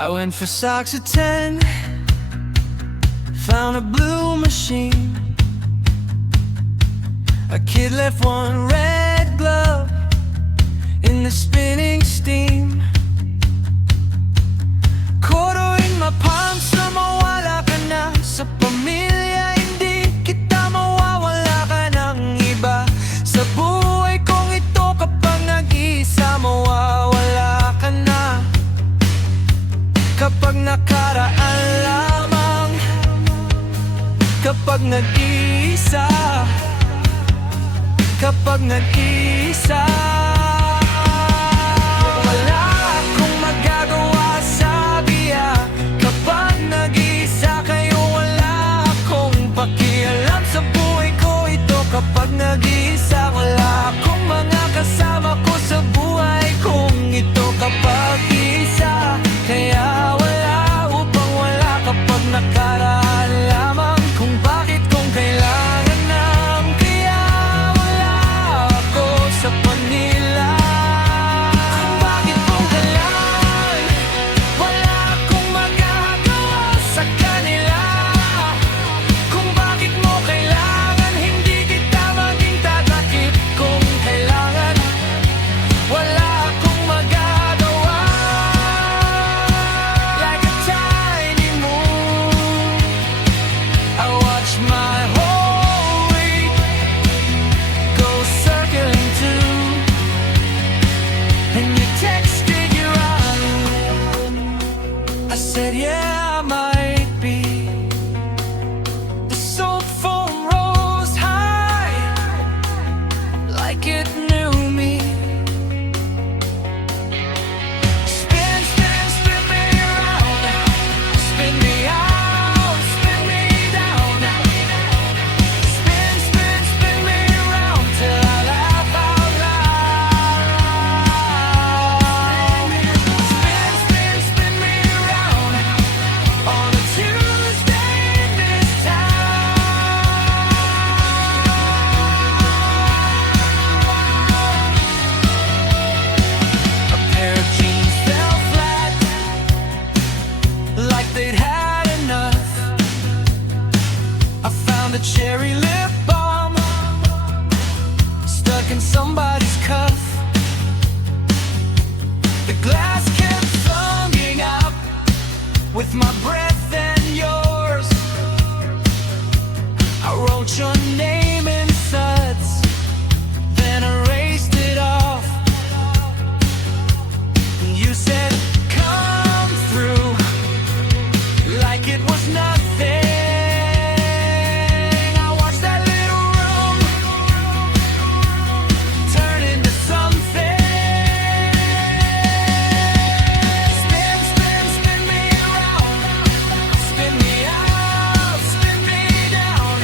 I went for socks at 10, found a blue machine. A kid left one red glove in the spinning steam. Quarter in my palm, sa mawala ka na. Sa pamilya, hindi kita mawawala ka ng iba. Sa buhay kong ito, kapag nag-isa, mawawala ka na. Kapag nakaraan lamang, kapag nag-iisa, kapag nag-iisa, wala akong magagawa, sabi kapag nag-iisa kayo, wala akong pakialam sa buhay ko ito. Kapag nag-iisa, wala akong mga kasama ko sa buhay kong ito. Kapag isa, kaya wala upang wala. Kapag nakaraan lamang, kung bakit kung kailangan ng kaya wala ako sa Manila. Kung bakit kung kailangan, wala akong magagawa sa kanila. Kung bakit mo kailangan, hindi kita maging tatakip. Kung kailangan, wala akong magagawa. Like a tiny moon, I watch my whole week go circling too. And you texted your own. I said, yeah, I might be. The soap foam rose high, like it knew me. Spin, spin, spin me around. Spin me out, spin me down. Spin, spin, spin me around till I laugh out loud. Spin, spin, spin me around on a Tuesday in this town. A pair of jeans fell flat, like they'd had enough. I found a cherry lip balm stuck in somebody's cuff. The glass kept foaming up with my breath and yours. I wrote your name in suds, then erased it off. You said, come through, like it was nothing. I watched that little room turn into something. Spin, spin, spin me around. Spin me out, spin me down.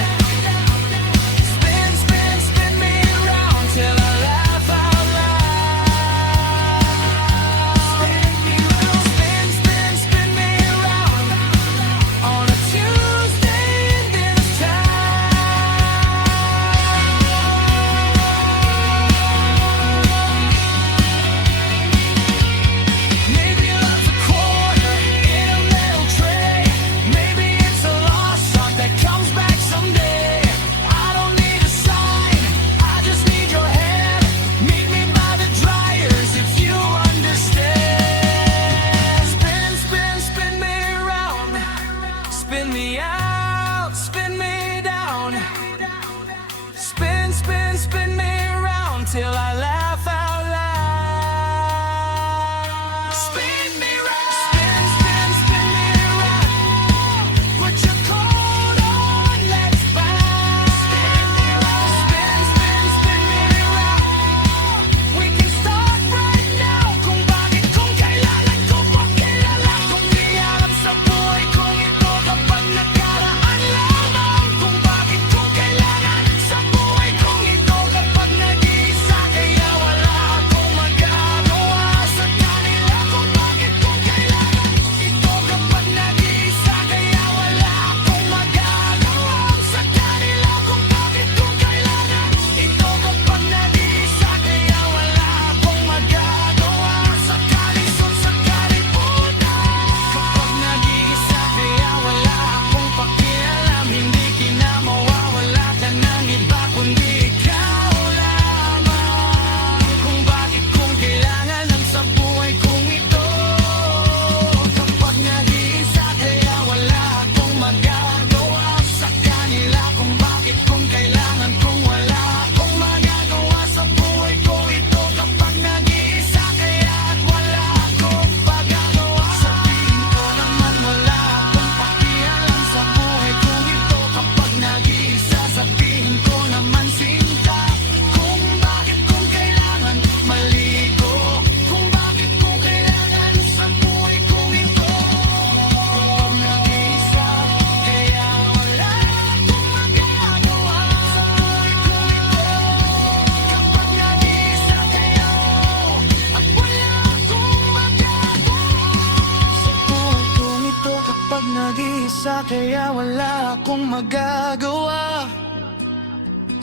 kapag nag-iisa, kaya wala akong magagawa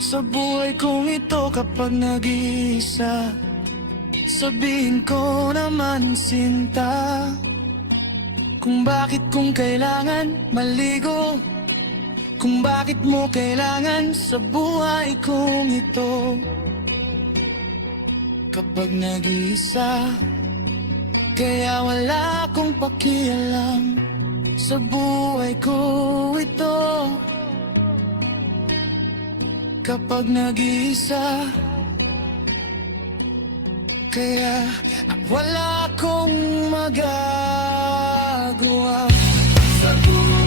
sa buhay kong ito kapag nag-iisa. Sabihin ko naman sinta, kung bakit kung kailangan maligo, kung bakit mo kailangan sa buhay kong ito kapag nag-iisa. Kaya wala akong pakialam sa buhay ko ito kapag nag-iisa. Kaya wala akong magagawa sa buhay